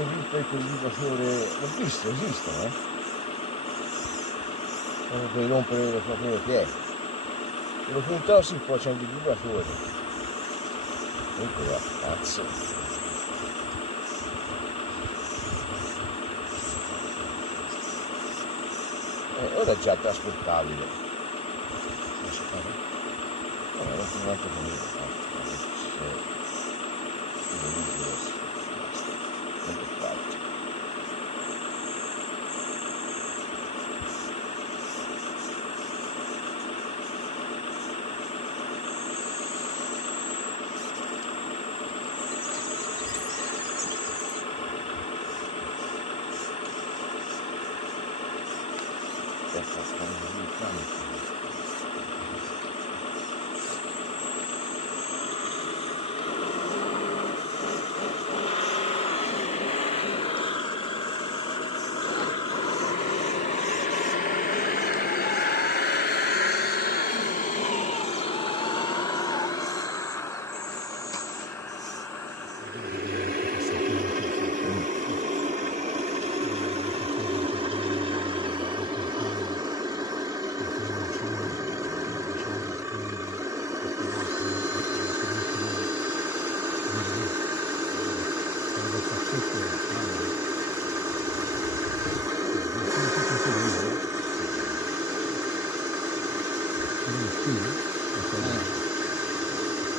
hai visto il vibratore? L'ho visto, esistono, quando puoi rompere quello che è. Se lo puntavo si può, c'è anche il vibratore. Ecco là, cazzo. Ora è già trasportabile. Lascia fare? No, l'ho provato con il fatto.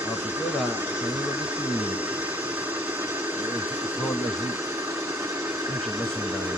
No, perché ora sono tutti torna giù, non c'è adesso andare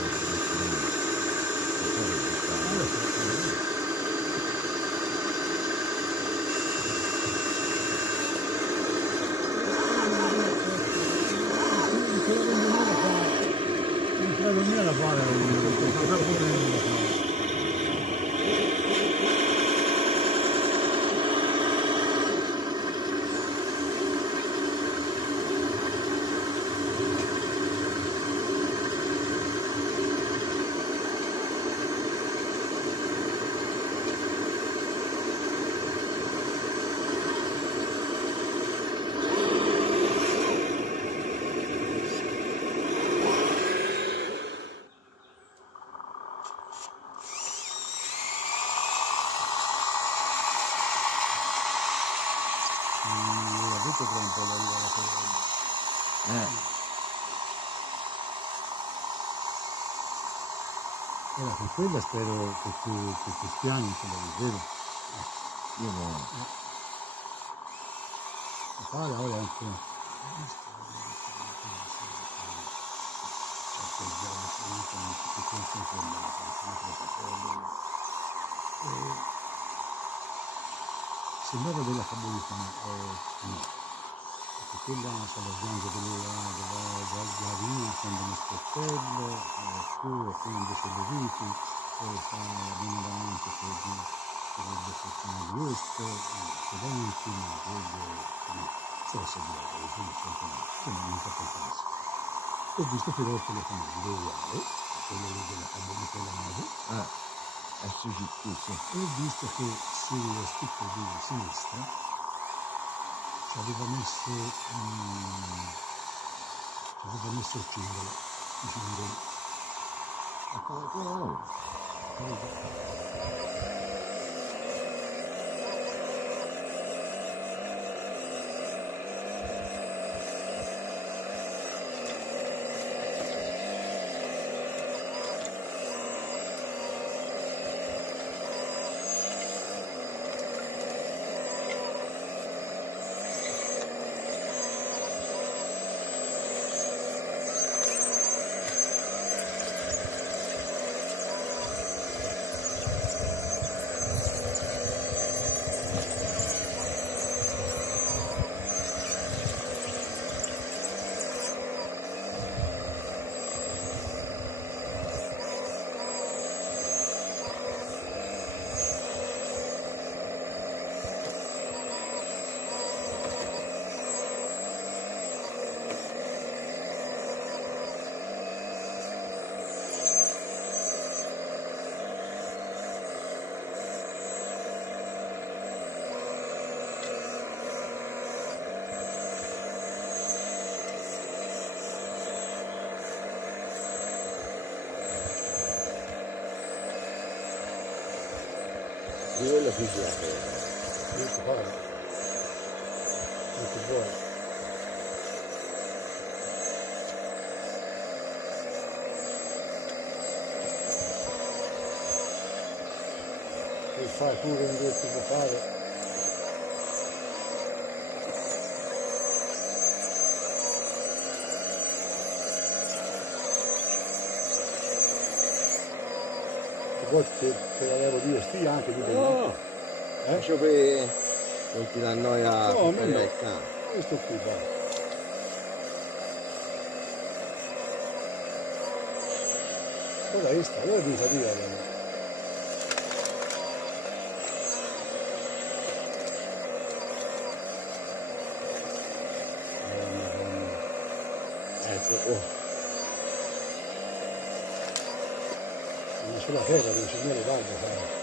Ora con quella spero che ti spiani quella di vero. Io no. Ora anche sembrava della fabulosa, no. Perché quella sarà giunta della linea, quando uno sportello, tu e poi invece le viti, poi sta bene davanti per le persone di questo, davanti, ma poi solo seguire, quindi sempre non capisco. Ho visto però il telefonando uguale, quello lì della fabulosa della nave. Sì. E ho visto che sullo spicchio di sinistra ci aveva messo il cingolo. di quello si piace. Molto buono. Molto buono. E fai pure un detto da fare. E poi te la levo io, stia anche di No, lascio che non ti dà noia No, a me per no. il cane. Questo qui, dai. Ora sta, allora devi salire. Ecco, oh. Non c'è la terra, non c'è niente da fare.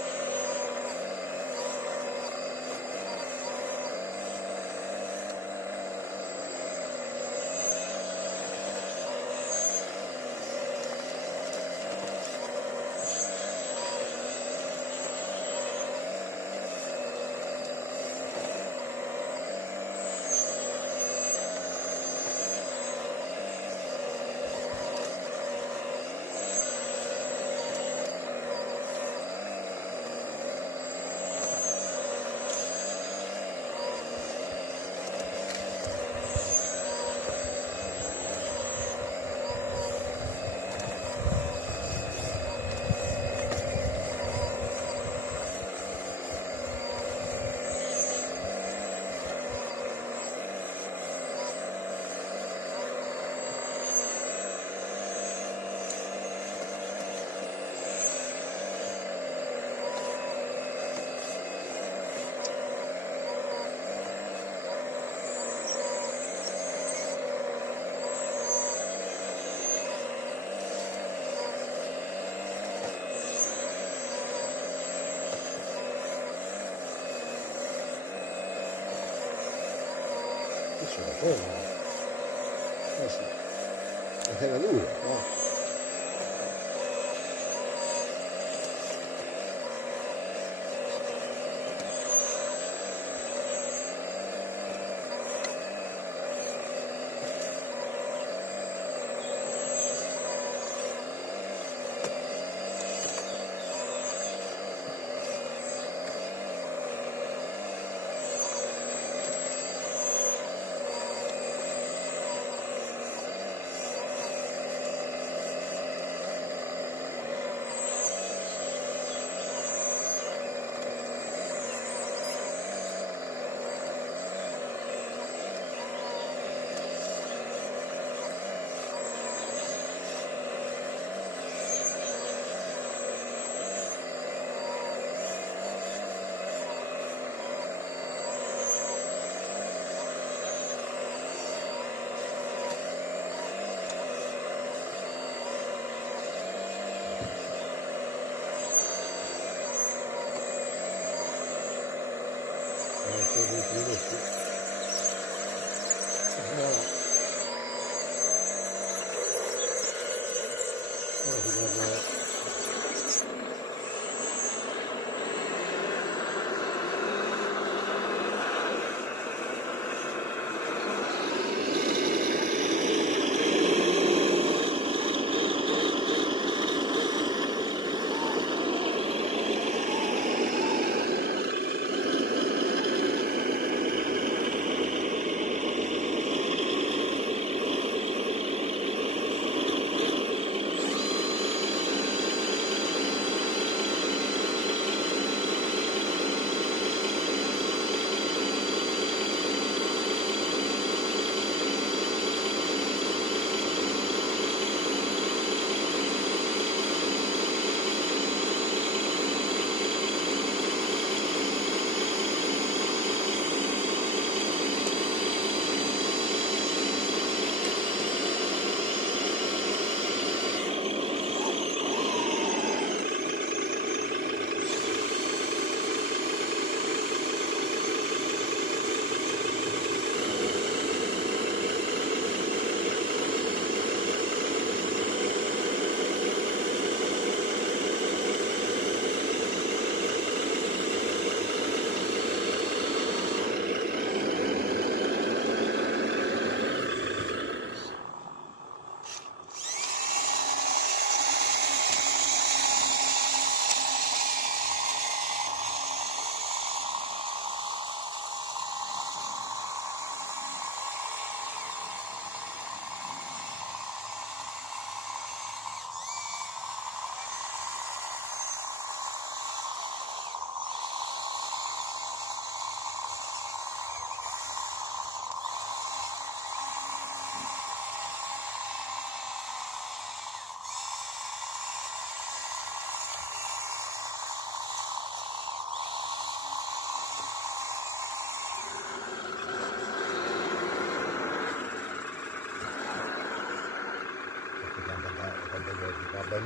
Che c'è la terra? Sì. La terra dura. No.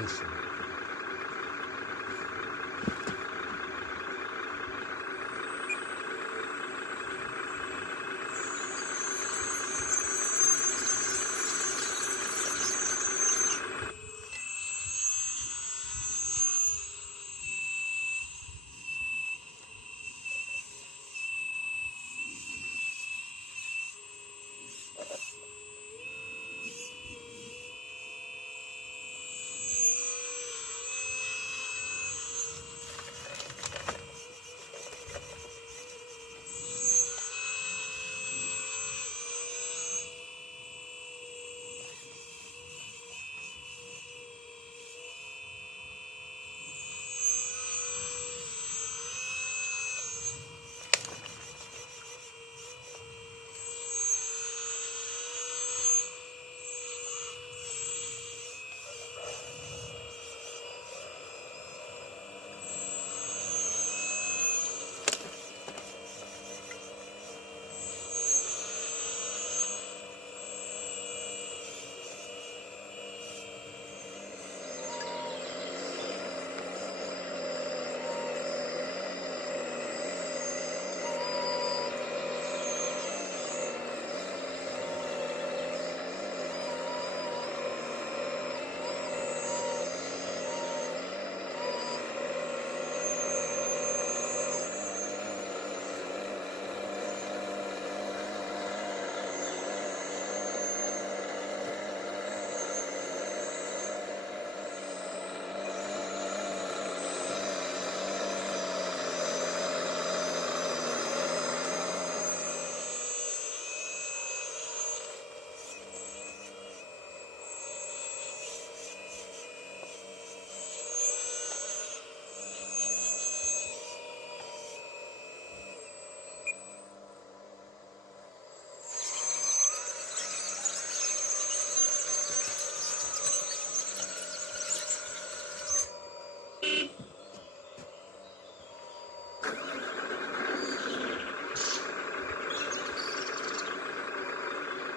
bellissimo.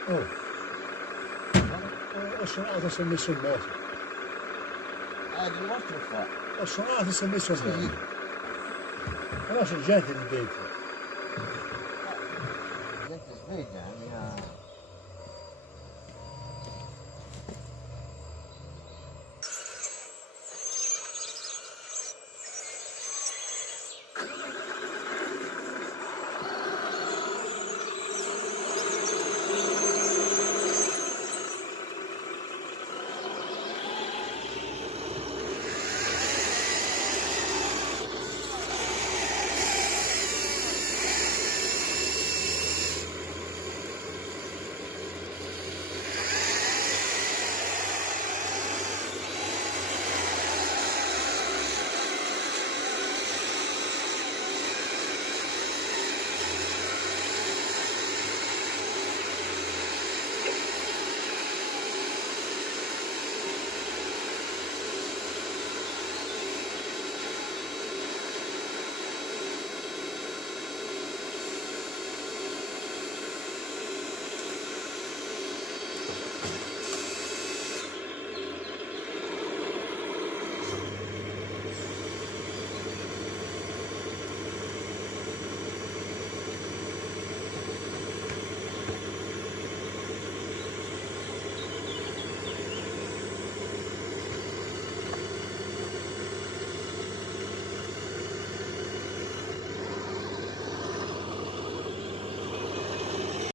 Oh, suonato si è messo in moto. Di vostro fa. Ho suonato si è messo in moto. Però c'è gente lì dentro. Gente sveglia.